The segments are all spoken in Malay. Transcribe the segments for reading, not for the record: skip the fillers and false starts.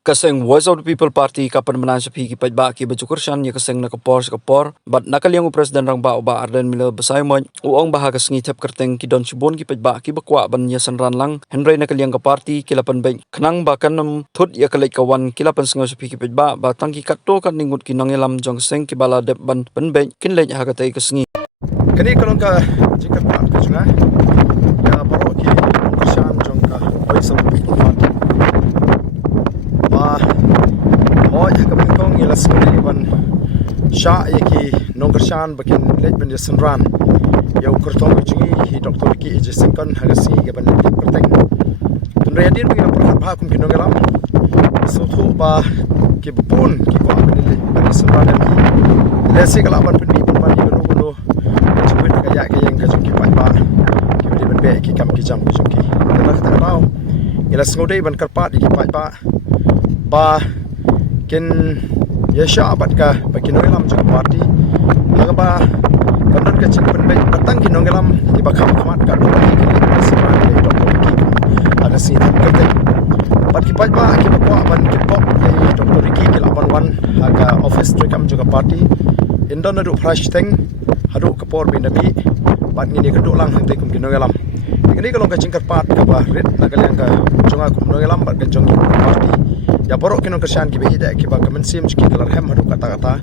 Kaseng Voice of the People Party kapan menan sepi ki pajba ki bajukursan ya kaseng nakapor but nakaliang presiden rang ba Arden Miller Basaymon uang baha kasengi tap kerteng ki don subon ki pajba ki bakwa ban ya sanran lang Henry nakaliang ka party kilapan bank kenang bakan thut ya kalai kawan kilapan sengo sepi ki pajba ba tangki katto kan ningut ki nangelam jong kaseng ki bala dep ban bank kinlej ha katai kasengi kini kalau ka jika tak kejunga ya baru ki kursan jong ka Voice of the People Party Hoi kong ilas kuni ban sha yaki nongkershan bakin lej ban yasanran yau kurtong jungi hi Dr. Ki Ejesinkon hagasi ga ban lej kurteng tunrayadin bagi perkat bah kum kinongelam soto ba ki bupun ki ko ban lej ban yasanran ki lesi kala ban pendi ban gunu cuit gaya yang kajung ki pai ba ki ban be ki kam ki jam ki jung ki kana kata tau ilas ngodai ban karpat ki pai ba kin yasha abat ka bakin ngelam jong party agaba kandon ka cing pen batang kin ngelam di bakam khamat ka do kin seman le Dr. Ki ada si kete bat ki paj ba ki bakwa ban ki pop ye Dr. Ki ki lapan wan aga office trikam juga party indon adu fresh thing hadu kapor binabi bat ngini ka do lang hang kum kin ngelam ini kalau ka cing karpat ka ba red nagaliang ka jonga kum ngelam bat ka jong party ya borok kino kersan ki beida ki ba kamen sim ki kalar hem hadu kata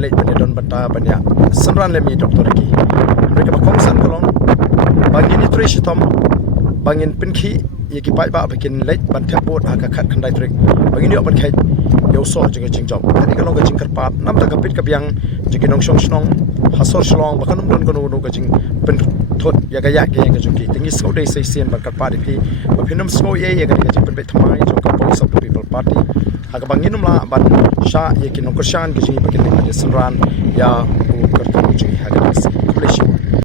lej bani don bata banya sanran lemi Dr. Ki mereka ba kongsan kolong bangin itri shitom bangin pinki ye ki pai ba bakin lej ban thapot ha ka khat khandai trik bangin yo ban khai yo so jing jom tadi kalau ka jing karpat nam ta kapit kapiang jing nong song snong hasor shlong ba kanum don kono ka jing pen thot ya ga ya ge ga jung ki tingi so dei sei sien ban karpat ki ba phinam so ye ga jing pen be thamai jong ka Voice of the People Party hagabanginum la ban sha ye ki nongkershan ki jing bakin le sanran ya u kartu jing hagas